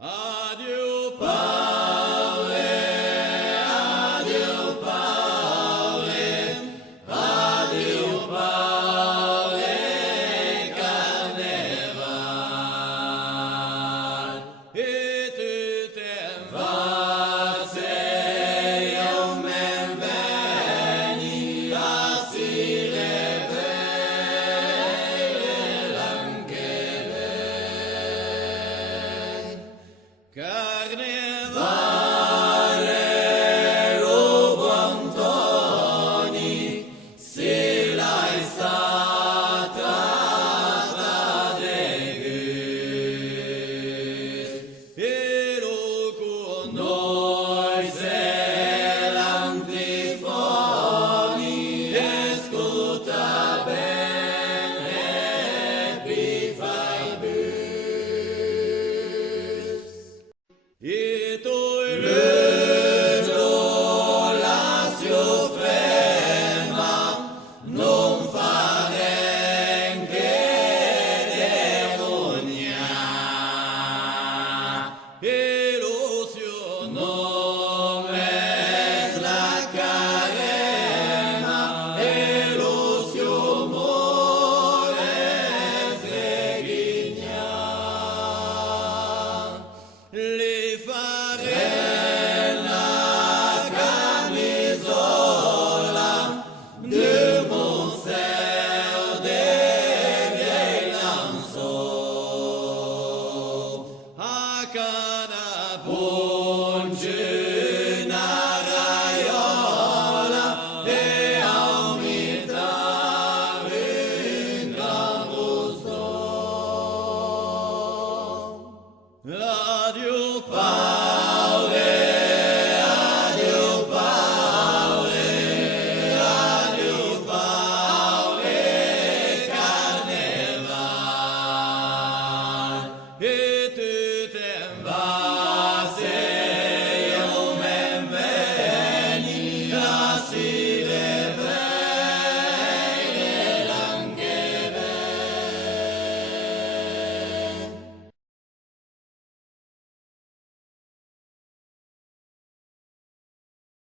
Adieu Paris, adieu Paris, adieu Paris, carnaval. Et tu t'en vas, c'est un même veni à s'y réveiller l'anglais. Carnevale, lo Buontoni, se l'hai stata da degus. E lo con noi se l'antifoni, escuta bene e fai bus. E tu leggo la sua ferma, non fare che demonia. E lo suo nome è la carema, e lo suo amore è Sreghigna. Le farei la camisola de Monseu de Vieillanceau. A Canapunge una raiola e a imitare un gran roston. Adieu,